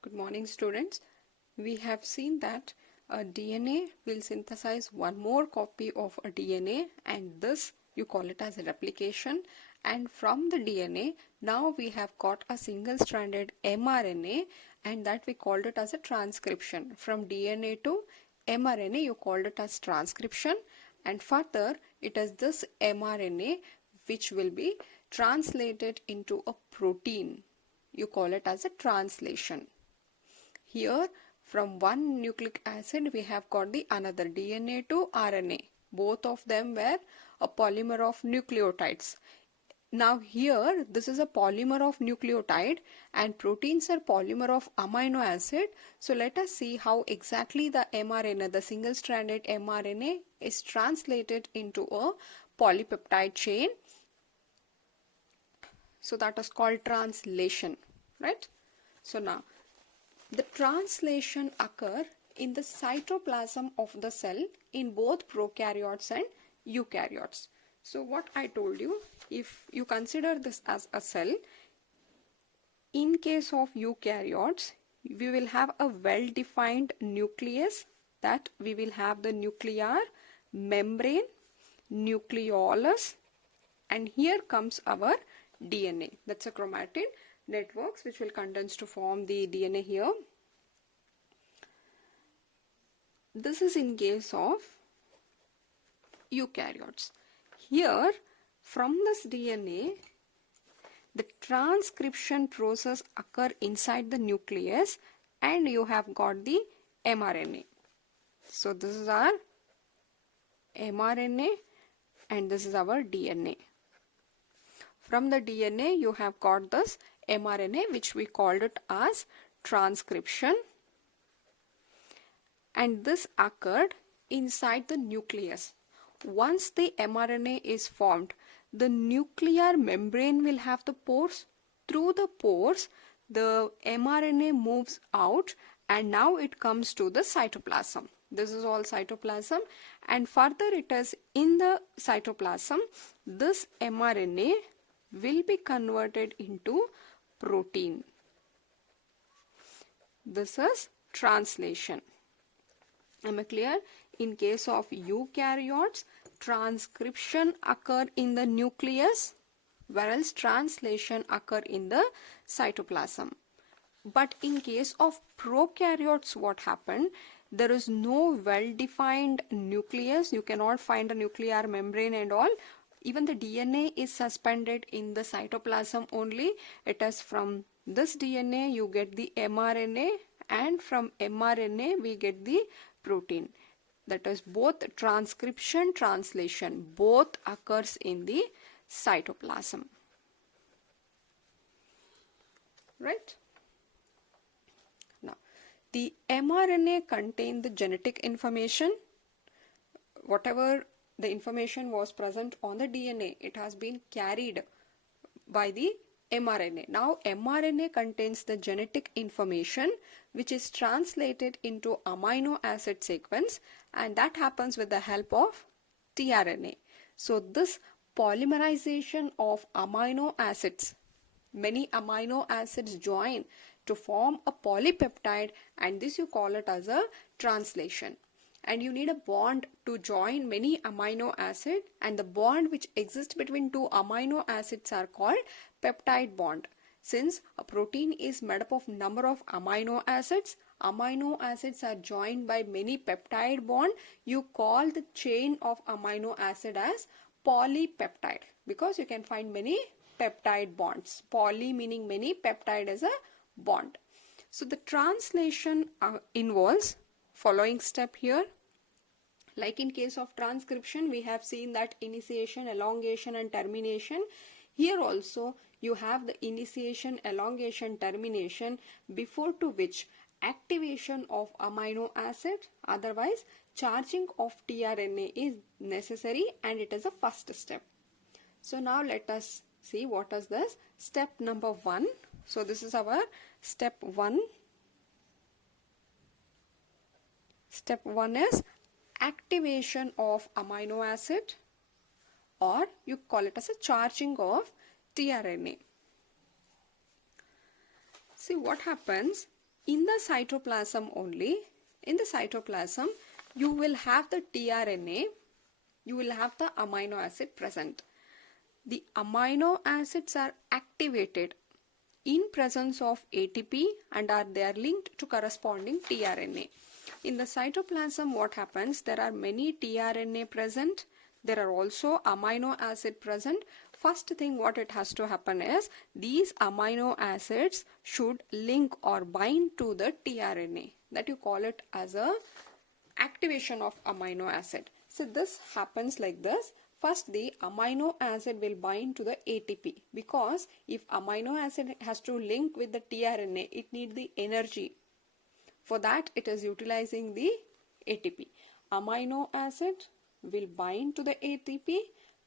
Good morning, students. We have seen that a DNA will synthesize one more copy of a DNA, and this you call it as a replication. And from the DNA, now we have got a single-stranded mRNA, and that we called it as a transcription. From DNA to mRNA, you called it as transcription, and further it is this mRNA which will be translated into a protein. You call it as a translation. Here from one nucleic acid we have got the another DNA to RNA. Both of them were a polymer of nucleotides. Now here this is a polymer of nucleotide and proteins are polymer of amino acid. So let us see how exactly the mRNA, the single stranded mRNA, is translated into a polypeptide chain. So that is called translation, right? So now the translation occur in the cytoplasm of the cell in both prokaryotes and eukaryotes. So what I told you, if you consider this as a cell, in case of eukaryotes, we will have a well-defined nucleus, that we will have the nuclear membrane, nucleolus, and here comes our DNA. That's a chromatin networks which will condense to form the DNA here. This is in case of eukaryotes. Here from this DNA the transcription process occur inside the nucleus and you have got the mRNA. So this is our mRNA and this is our DNA. From the DNA you have got this mRNA which we called it as transcription, and this occurred inside the nucleus. Once the mRNA is formed, the nuclear membrane will have the pores. Through the pores the mRNA moves out and now it comes to the cytoplasm. This is all cytoplasm, and further it is in the cytoplasm this mRNA will be converted into protein. This is translation. Am I clear? In case of eukaryotes, transcription occur in the nucleus, whereas translation occur in the cytoplasm. But in case of prokaryotes, what happened? There is no well-defined nucleus. You cannot find a nuclear membrane and all. Even the DNA is suspended in the cytoplasm only. It is from this DNA you get the mRNA, and from mRNA we get the protein. That is both transcription, translation, both occurs in the cytoplasm. Right? Now, the mRNA contains the genetic information. Whatever the information was present on the DNA, it has been carried by the mRNA. Now mRNA contains the genetic information which is translated into amino acid sequence, and that happens with the help of tRNA. So this polymerization of amino acids, many amino acids join to form a polypeptide, and this you call it as a translation. And you need a bond to join many amino acids, and the bond which exists between two amino acids are called peptide bond. Since a protein is made up of number of amino acids are joined by many peptide bond, you call the chain of amino acid as polypeptide, because you can find many peptide bonds. Poly meaning many, peptide is a bond. So the translation involves following step here. Like in case of transcription, we have seen that initiation, elongation and termination. Here also you have the initiation, elongation, termination, before to which activation of amino acid, otherwise charging of tRNA is necessary, and it is a first step. So now let us see what is this step number 1. So this is our step 1. Step 1 is activation of amino acid, or you call it as a charging of tRNA. See what happens in the cytoplasm only, in the cytoplasm, you will have the tRNA, you will have the amino acid present. The amino acids are activated in presence of ATP and they are linked to corresponding tRNA. In the cytoplasm, what happens? There are many tRNA present. There are also amino acid present. First thing what it has to happen is these amino acids should link or bind to the tRNA. That you call it as a activation of amino acid. So this happens like this. First, the amino acid will bind to the ATP, because if amino acid has to link with the tRNA, it needs the energy. For that, it is utilizing the ATP. Amino acid will bind to the ATP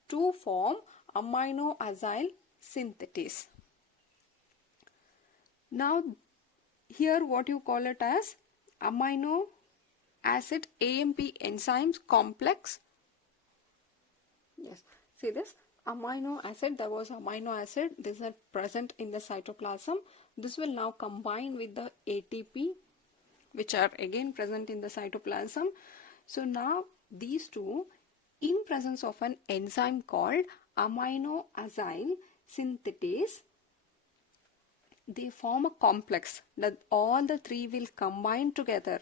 to form amino acyl synthetase. Now, here what you call it as amino acid AMP enzymes complex. Yes, see this amino acid, there was amino acid, these are present in the cytoplasm. This will now combine with the ATP, which are again present in the cytoplasm. So now these two, in presence of an enzyme called amino acyl synthetase, they form a complex. That all the three will combine together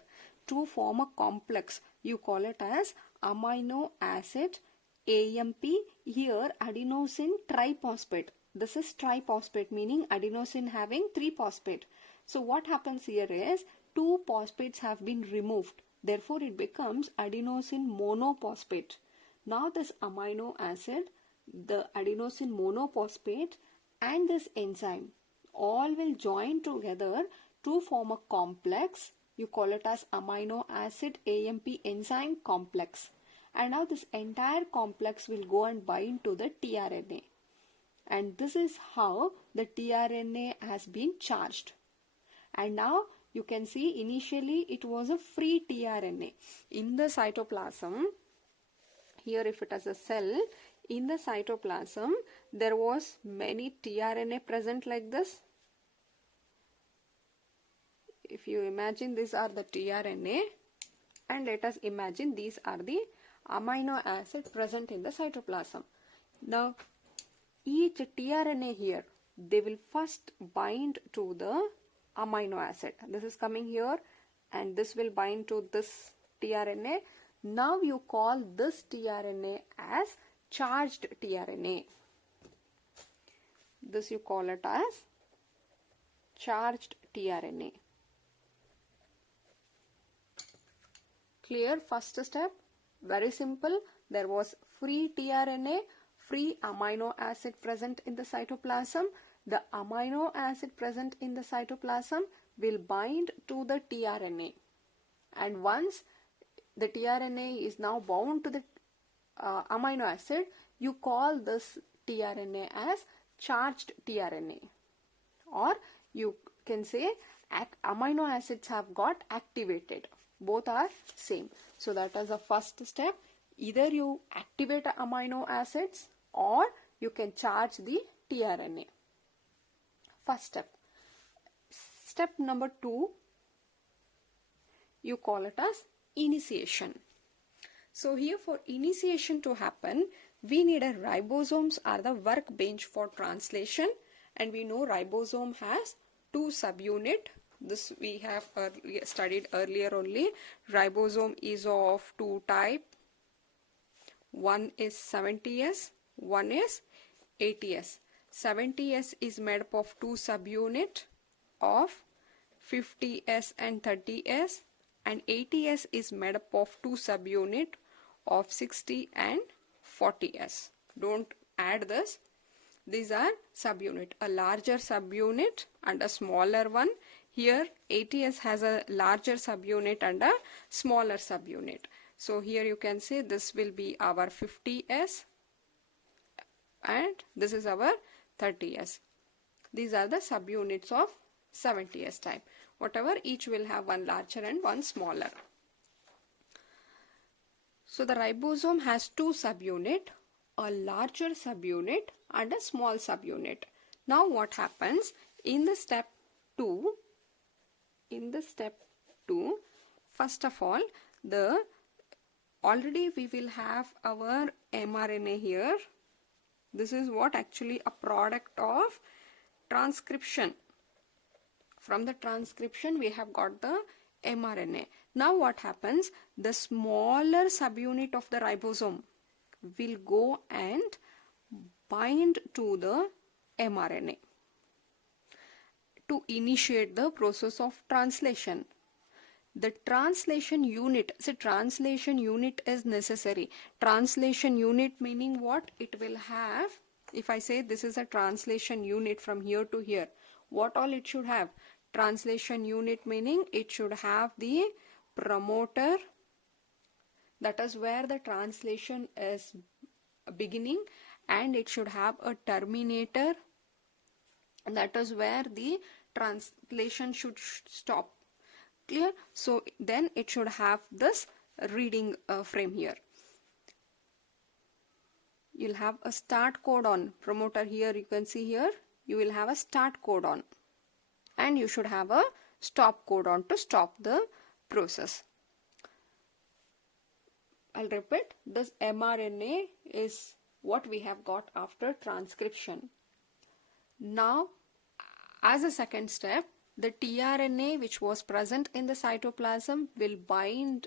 to form a complex. You call it as amino acid AMP, here adenosine triphosphate. This is triphosphate, meaning adenosine having 3 phosphate. So what happens here is 2 phosphates have been removed. Therefore it becomes adenosine monophosphate. Now this amino acid, the adenosine monophosphate and this enzyme all will join together to form a complex. You call it as amino acid AMP enzyme complex. And now this entire complex will go and bind to the tRNA. And this is how the tRNA has been charged. And now you can see initially it was a free tRNA. In the cytoplasm, here if it is a cell, in the cytoplasm there was many tRNA present like this. If you imagine these are the tRNA, and let us imagine these are the amino acid present in the cytoplasm. Now each tRNA here, they will first bind to the amino acid. This is coming here and this will bind to this tRNA. Now you call this tRNA as charged tRNA. This you call it as charged tRNA. Clear? First step, very simple. There was free tRNA, free amino acid present in the cytoplasm. The amino acid present in the cytoplasm will bind to the tRNA. And once the tRNA is now bound to the amino acid, you call this tRNA as charged tRNA. Or you can say amino acids have got activated. Both are same. So that is the first step. Either you activate amino acids or you can charge the tRNA. First step. Step number 2, you call it as initiation. So here for initiation to happen, we need a ribosomes are the workbench for translation, and we know ribosome has 2 subunit. This we have studied earlier only. Ribosome is of 2 type. One is 70S, one is 80S. 70S is made up of 2 subunit of 50S and 30S, and 80S is made up of 2 subunit of 60 and 40S. Don't add this. These are subunit, a larger subunit and a smaller one. Here 80S has a larger subunit and a smaller subunit. So here you can say this will be our 50S and this is our 30S. These are the subunits of 70S type. Whatever, each will have one larger and one smaller. So the ribosome has 2 subunit, a larger subunit and a small subunit. Now what happens in the step 2, in the step 2, first of all, already we will have our mRNA here. This is what actually a product of transcription. From the transcription we have got the mRNA. Now what happens? The smaller subunit of the ribosome will go and bind to the mRNA to initiate the process of translation. The translation unit, see, translation unit is necessary. Translation unit meaning what? It will have, if I say this is a translation unit from here to here, what all it should have? Translation unit meaning it should have the promoter, that is where the translation is beginning, and it should have a terminator, that is where the translation should stop. Clear? So then it should have this reading frame here. You'll have a start codon promoter here. You can see here you will have a start codon, and you should have a stop codon to stop the process. I'll repeat, this mRNA is what we have got after transcription. Now, as a second step, the tRNA which was present in the cytoplasm will bring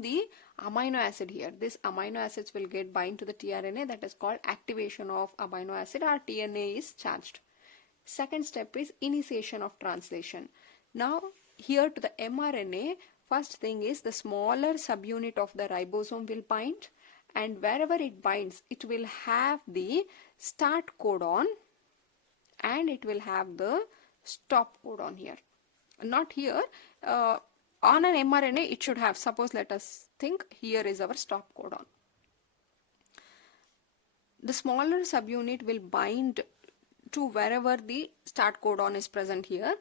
the amino acid here. This amino acids will get bind to the tRNA, that is called activation of amino acid. Our tRNA is charged. Second step is initiation of translation. Now here to the mRNA, first thing is the smaller subunit of the ribosome will bind, and wherever it binds it will have the start codon and it will have the stop codon here. Not here. On an mRNA it should have, suppose let us think here is our stop codon. The smaller subunit will bind to wherever the start codon is present here.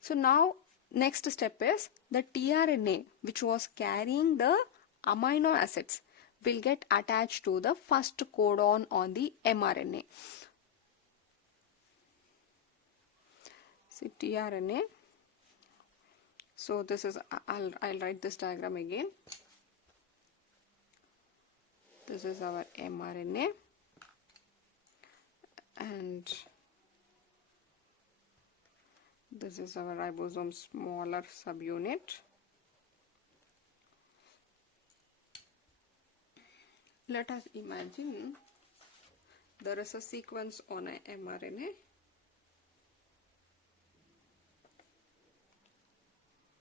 So now next step is the tRNA which was carrying the amino acids will get attached to the first codon on the mRNA. See tRNA. So this is, I'll write this diagram again. This is our mRNA, and this is our ribosome smaller subunit. Let us imagine there is a sequence on a mRNA.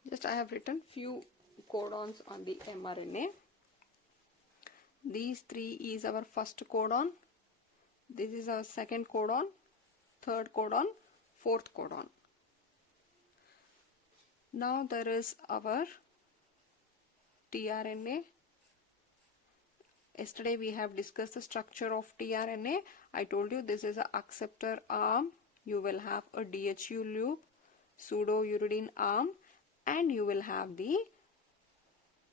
Just I have written few codons on the mRNA. These three is our first codon. This is our second codon, third codon, fourth codon. Now there is our tRNA. Yesterday we have discussed the structure of tRNA. I told you this is an acceptor arm. You will have a DHU loop, pseudouridine arm, and you will have the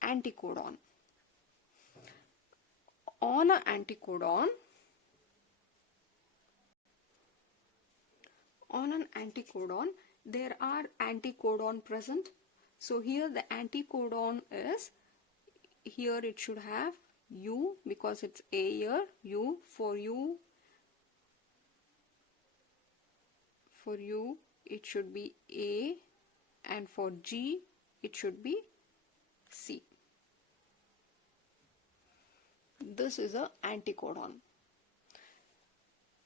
anticodon. On an anticodon, there are anticodon present. So here the anticodon is, here it should have U because it's A here, U. For U it should be A, and for G it should be C. This is an anticodon.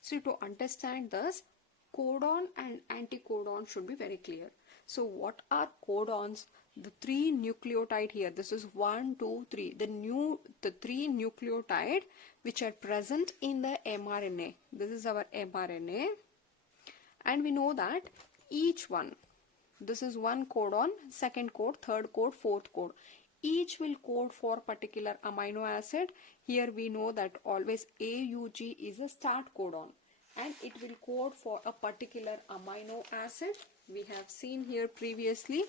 So to understand this, codon and anticodon should be very clear. So what are codons? The three nucleotide here, this is 1, 2, 3, the three nucleotide which are present in the mRNA. This is our mRNA, and we know that each one, this is one codon, second code, third code, fourth code, each will code for particular amino acid. Here we know that always AUG is a start codon, and it will code for a particular amino acid. We have seen here previously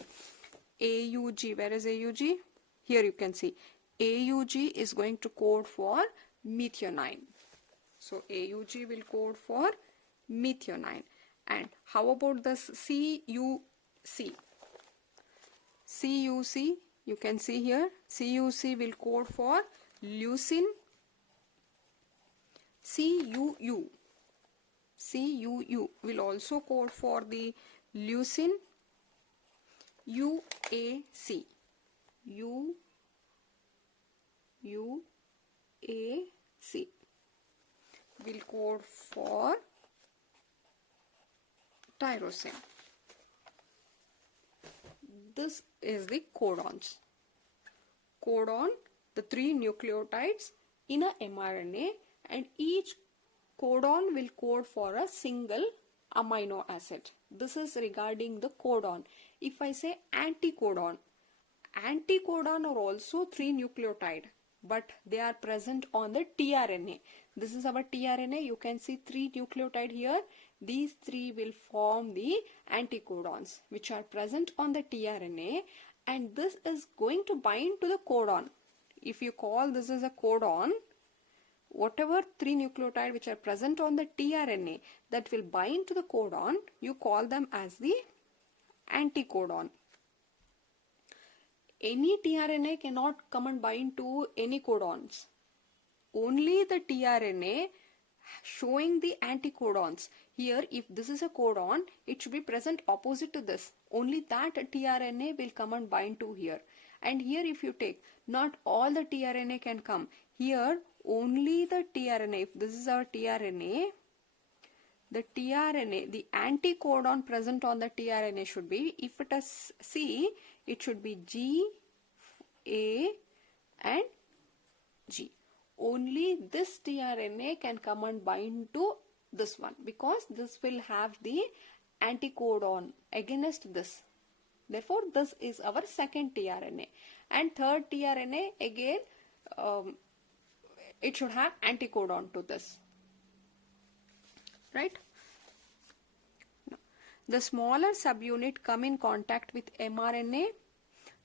AUG. Where is AUG? Here you can see AUG is going to code for methionine. So AUG will code for methionine. And how about this CUC? CUC, you can see here, CUC will code for leucine. CUU will also code for the leucine. UAC will code for tyrosine. This is the codons. Codon, the 3 nucleotides in a mRNA, and each codon will code for a single amino acid. This is regarding the codon. If I say anticodon are also 3 nucleotide, but they are present on the tRNA. This is our tRNA. You can see 3 nucleotide here. These 3 will form the anticodons, which are present on the tRNA, and this is going to bind to the codon. If you call this as a codon, whatever 3 nucleotide which are present on the tRNA that will bind to the codon, you call them as the anticodon. Any tRNA cannot come and bind to any codons. Only the tRNA showing the anticodons. Here, if this is a codon, it should be present opposite to this. Only that tRNA will come and bind to here. And here if you take, not all the tRNA can come. Here, only the tRNA, if this is our tRNA, the tRNA, the anticodon present on the tRNA should be, if it is C, it should be G, A and G. Only this tRNA can come and bind to this one, because this will have the anticodon against this. Therefore, this is our second tRNA. And third tRNA, again, it should have anticodon to this. Right? Now, the smaller subunit come in contact with mRNA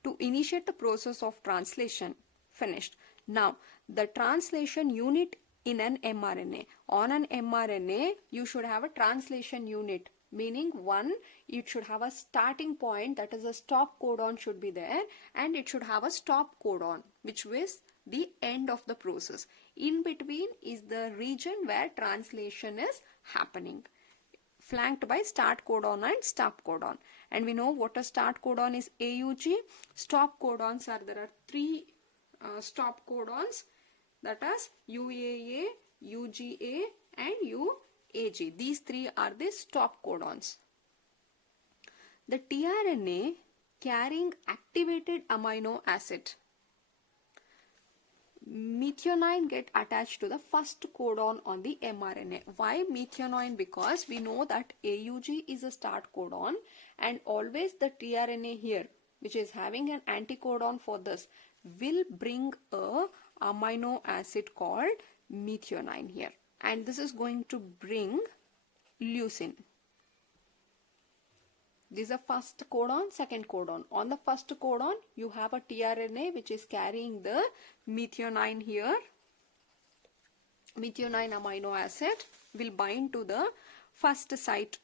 to initiate the process of translation. Finished. Now, the translation unit in an mRNA. On an mRNA, you should have a translation unit. Meaning one, it should have a starting point, that is a stop codon should be there, and it should have a stop codon, which is the end of the process. In between is the region where translation is happening, flanked by start codon and stop codon. And we know what a start codon is AUG. Stop codons are, there are 3 stop codons, that is UAA, UGA and UAG. These 3 are the stop codons. The tRNA carrying activated amino acid, methionine, get attached to the first codon on the mRNA. Why methionine? Because we know that AUG is a start codon, and always the tRNA here, which is having an anticodon for this, will bring a amino acid called methionine here, and this is going to bring leucine. This is a first codon, second codon. On the first codon, you have a tRNA which is carrying the methionine here. Methionine amino acid will bind to the first site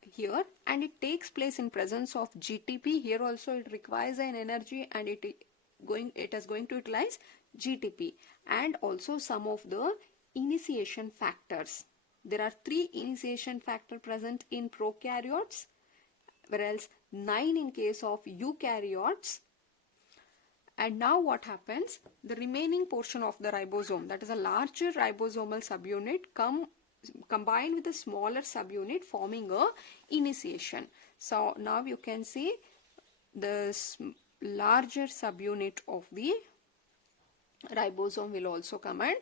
here, and it takes place in presence of GTP. Here also it requires an energy, and it is going to utilize GTP, and also some of the initiation factors. There are 3 initiation factors present in prokaryotes, whereas 9 in case of eukaryotes. And now what happens? The remaining portion of the ribosome, that is a larger ribosomal subunit, combined with a smaller subunit, forming a initiation. So now you can see the larger subunit of the ribosome will also come and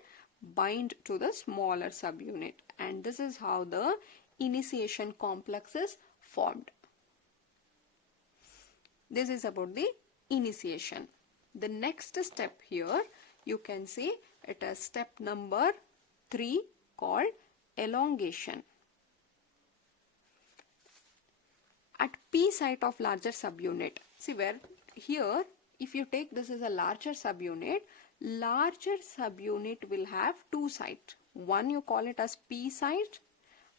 bind to the smaller subunit, and this is how the initiation complex is formed. This is about the initiation. The next step here, you can see it is step number 3 called elongation. At P site of larger subunit, see where here, if you take this as a larger subunit will have 2 sites. One you call it as P site,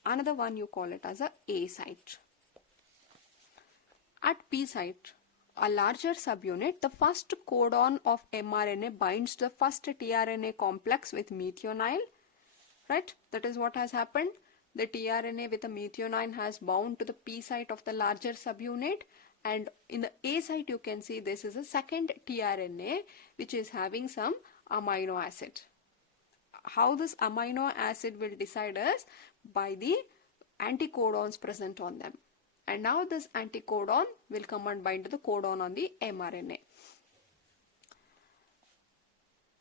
another one you call it as a site. At P site, a larger subunit, the first codon of mRNA binds the first tRNA complex with methionine, right? That is what has happened. The tRNA with the methionine has bound to the P site of the larger subunit, and in the A site you can see this is a second tRNA which is having some amino acid. How this amino acid will decide us? By the anticodons present on them. And now this anticodon will come and bind to the codon on the mRNA.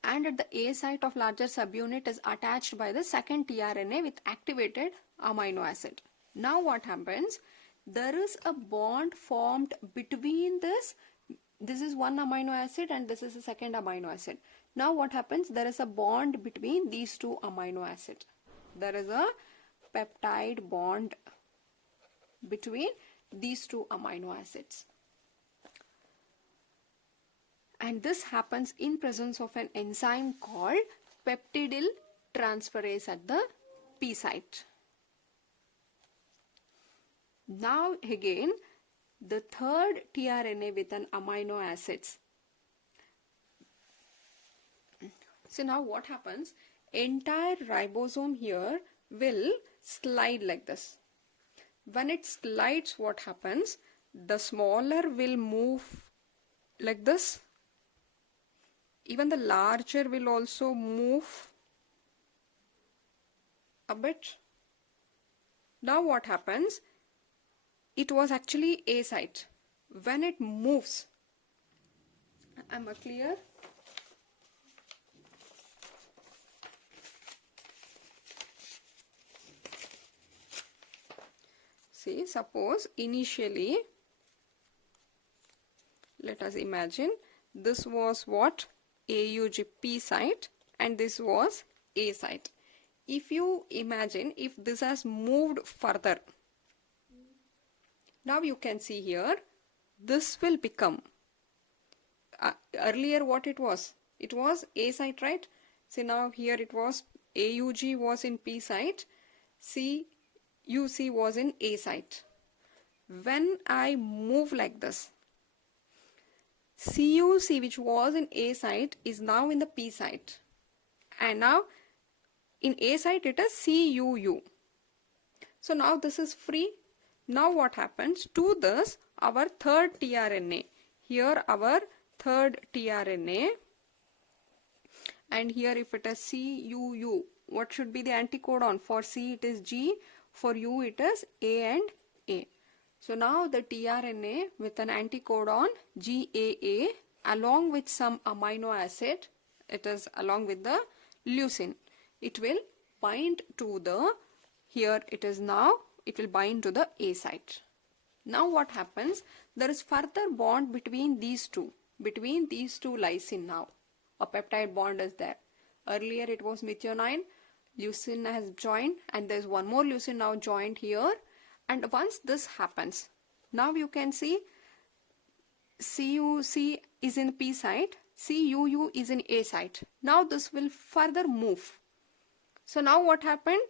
And at the A site of larger subunit is attached by the second tRNA with activated amino acid. Now what happens? There is a bond formed between this is one amino acid and this is the second amino acid. Now what happens? There is a bond between these two amino acids. There is a peptide bond between these two amino acids. And this happens in presence of an enzyme called peptidyl transferase at the P site. Now again, the third tRNA with an amino acids. So now what happens? Entire ribosome here will slide like this. When it slides, what happens? The smaller will move like this. Even the larger will also move a bit. Now what happens? It was actually A site. When it moves, am I clear? See, suppose initially, let us imagine this was what? AUG P site and this was A site. If you imagine if this has moved further, now you can see here, this will become, earlier what it was? It was A site, right? See, now here it was AUG was in P site, CUC was in A site. When I move like this, CUC which was in A site is now in the P site, and now in A site it is CUU. So now this is free. Now what happens to this? Our third tRNA. Here our third tRNA, and here if it is CUU, what should be the anticodon? For C it is G, for U it is A and A. So now the tRNA with an anticodon GAA along with some amino acid, it is along with the leucine, it will bind to the, here it is now, it will bind to the A site. Now what happens? There is further bond between these two lysine now. A peptide bond is there. Earlier it was methionine, leucine has joined, and there is one more leucine now joined here. And once this happens, now you can see CUC is in P site, CUU is in A site. Now this will further move. So now what happened?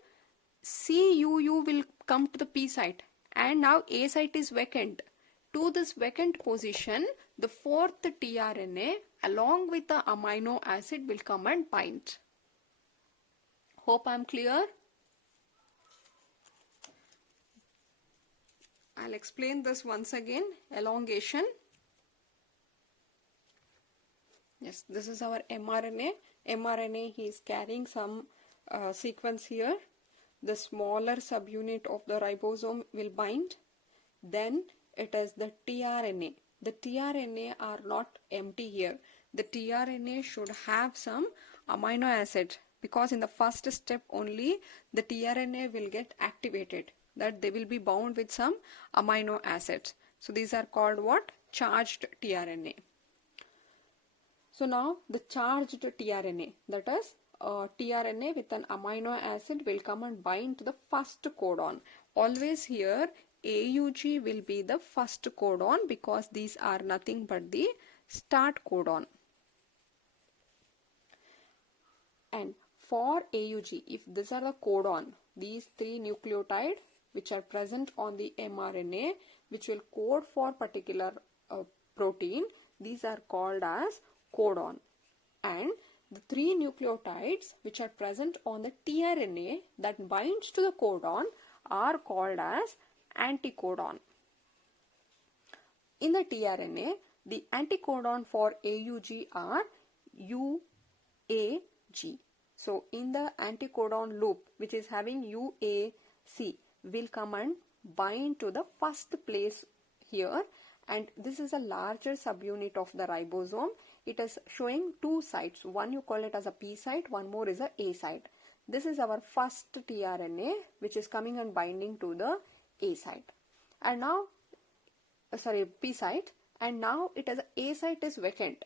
CUU will come to the P site and now A site is vacant. To this vacant position, the fourth tRNA along with the amino acid will come and bind. Hope I am clear. I'll explain this once again. Elongation. Yes, this is our mRNA. mRNA, he is carrying some sequence here. The smaller subunit of the ribosome will bind. Then it is the tRNA. The tRNA are not empty here. The tRNA should have some amino acid, because in the first step only the tRNA will get activated, that they will be bound with some amino acids. So these are called what? Charged tRNA. So now the charged tRNA, that is tRNA with an amino acid will come and bind to the first codon. Always here AUG will be the first codon because these are nothing but the start codon. And for AUG, if these are the codon, these three nucleotides which are present on the mRNA, which will code for particular protein, these are called as codon. And the 3 nucleotides which are present on the tRNA that binds to the codon are called as anticodon. In the tRNA, the anticodon for AUG are UAG. So in the anticodon loop, which is having UAC, will come and bind to the first place here, and this is a larger subunit of the ribosome. It is showing 2 sites. One you call it as a P site, one more is a A site. This is our first tRNA which is coming and binding to the A site. And now, P site, and now it is A site is vacant.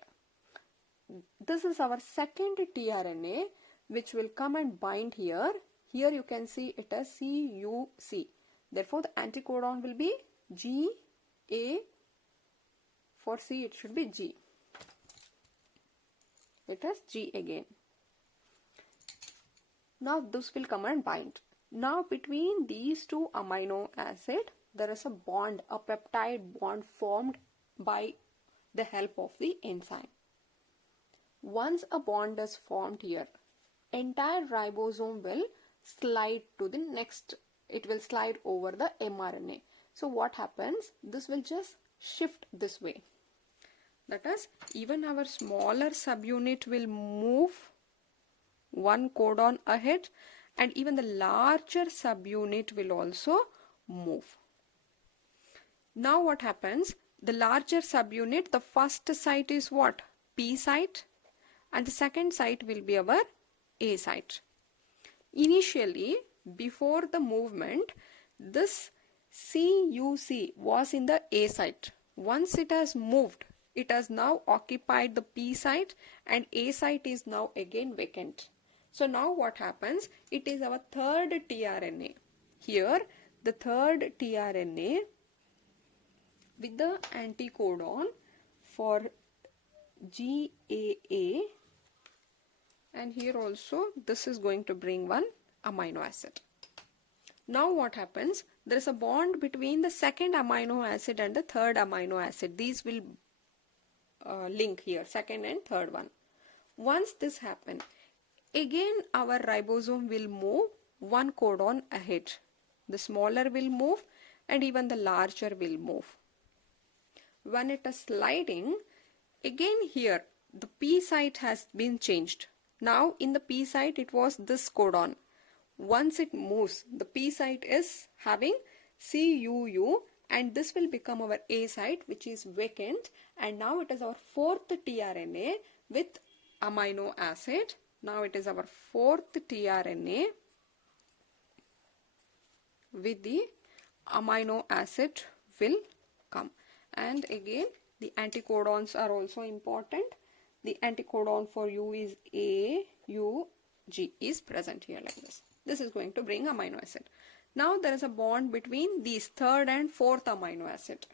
This is our second tRNA which will come and bind here. Here you can see it as CUC. Therefore, the anticodon will be GA. For C, it should be G. It is G again. Now this will come and bind. Now between these 2 amino acid, there is a bond, a peptide bond formed by the help of the enzyme. Once a bond is formed here, entire ribosome will slide to the next, it will slide over the mRNA. So what happens? This will just shift this way. That is, even our smaller subunit will move 1 codon ahead, and even the larger subunit will also move. Now what happens? The larger subunit, the first site is what? P site, and the second site will be our A site. Initially, before the movement, this CUC was in the A site. Once it has moved, it has now occupied the P site, and A site is now again vacant. So now what happens? It is our third tRNA. Here, the third tRNA with the anticodon for GAA, and here also this is going to bring 1 amino acid. Now what happens? There is a bond between the second amino acid and the third amino acid. These will link here, second and third one. Once this happens, again our ribosome will move 1 codon ahead. The smaller will move and even the larger will move. When it is sliding, again here the P site has been changed. Now in the P site it was this codon. Once it moves, the P site is having CUU, and this will become our A site, which is vacant, and now it is our fourth tRNA with amino acid. Now it is our fourth tRNA with the amino acid will come. And again the anticodons are also important. The anticodon for U is AUG is present here like this. This is going to bring amino acid. Now there is a bond between these third and fourth amino acid.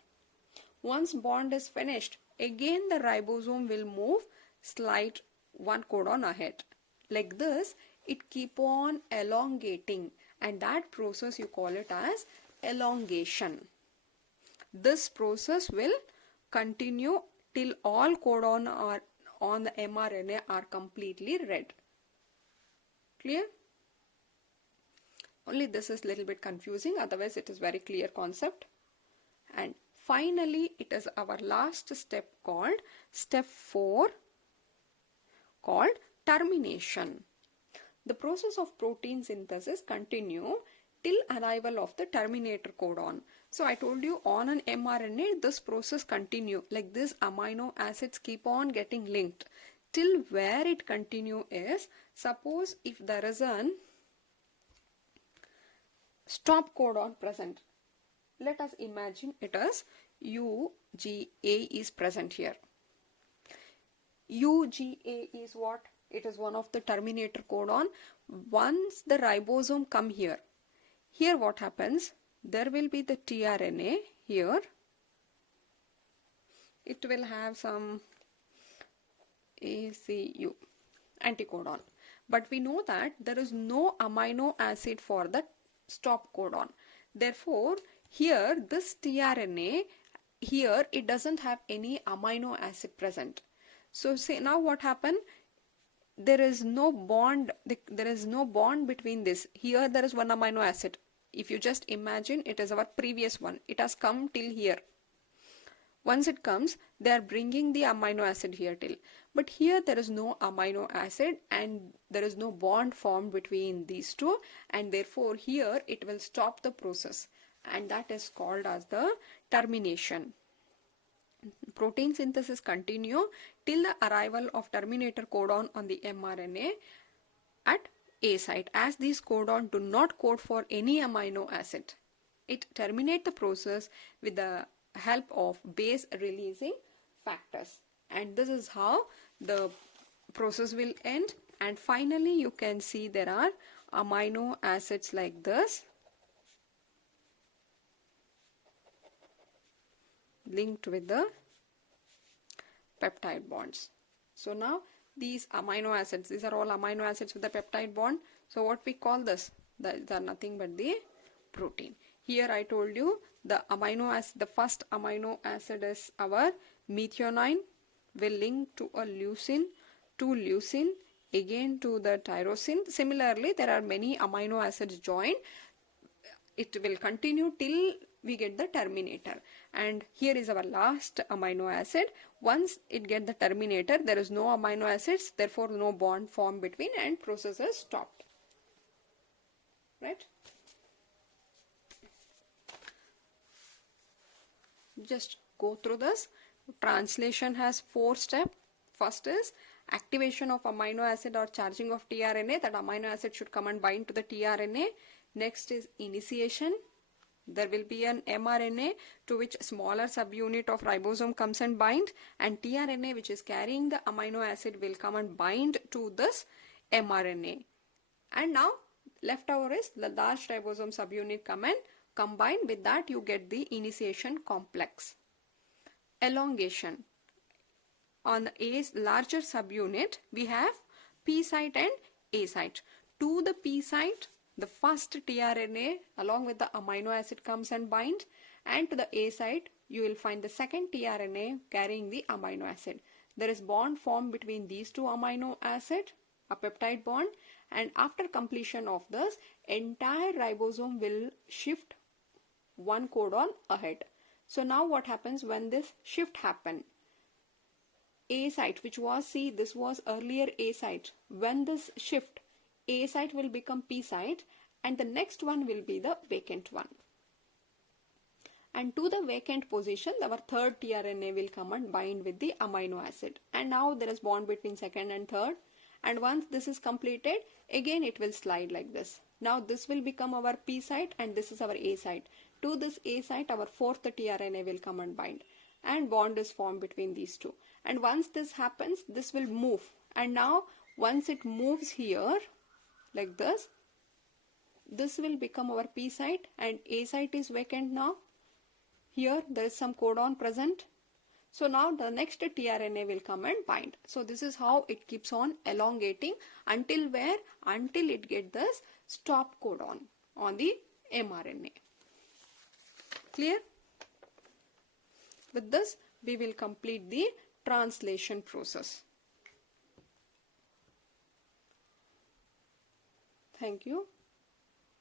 Once bond is finished, again the ribosome will move, slide 1 codon ahead. Like this, it keep on elongating, and that process you call it as elongation. This process will continue till all codon are on the mRNA are completely read. Clear? Only this is little bit confusing, otherwise it is very clear concept. And finally it is our last step called step 4, called termination. The process of protein synthesis continue till arrival of the terminator codon. So I told you on an mRNA this process continue, like this amino acids keep on getting linked. Till where it continue is, suppose if there is an stop codon present. Let us imagine it as UGA is present here. UGA is what? It is one of the terminator codon. Once the ribosome come here, what happens? There will be the tRNA here. It will have some ACU, anticodon. But we know that there is no amino acid for the stop codon. Therefore, here this tRNA here it doesn't have any amino acid present. So say now what happened? There is no bond, there is no bond between this. Here there is one amino acid. If you just imagine, it is our previous one. It has come till here. Once it comes, they are bringing the amino acid here till. But here there is no amino acid and there is no bond formed between these two, and therefore here it will stop the process, and that is called as the termination. Protein synthesis continue till the arrival of terminator codon on the mRNA at A site. As these codon do not code for any amino acid, it terminates the process with the help of base releasing factors, and this is how the process will end. And finally you can see there are amino acids like this linked with the peptide bonds. So now these amino acids, these are all amino acids with the peptide bond. So what we call this? These are nothing but the protein. Here I told you the amino acid, the first amino acid is our methionine, will link to a leucine, to leucine, again to the tyrosine. Similarly, there are many amino acids joined. It will continue till we get the terminator, and here is our last amino acid. Once it get the terminator, there is no amino acids, therefore no bond formed between, and process is stopped. Right? Just go through this. Translation has 4 steps. First is activation of amino acid or charging of tRNA. That amino acid should come and bind to the tRNA. Next is initiation. There will be an mRNA to which smaller subunit of ribosome comes and bind, and tRNA, which is carrying the amino acid, will come and bind to this mRNA. And now left over is the large ribosome subunit come and combine. With that you get the initiation complex. Elongation. On a larger subunit we have P site and A site. To the P site, the first tRNA along with the amino acid comes and bind, and to the A site you will find the second tRNA carrying the amino acid. There is bond formed between these two amino acid, a peptide bond, and after completion of this, entire ribosome will shift one codon ahead. So now what happens when this shift happen? A site, which was, see, this was earlier A site. When this shift, A site will become P site, and the next one will be the vacant one. And to the vacant position, our third tRNA will come and bind with the amino acid. And now there is bond between second and third. And once this is completed, again it will slide like this. Now this will become our P site and this is our A site. To this A site, our fourth tRNA will come and bind, and bond is formed between these two. And once this happens, this will move. And now once it moves here like this, this will become our P site and A site is vacant now. Here there is some codon present. So now the next tRNA will come and bind. So this is how it keeps on elongating until where? Until it gets this stop codon on the mRNA. Clear? With this, we will complete the translation process. Thank you.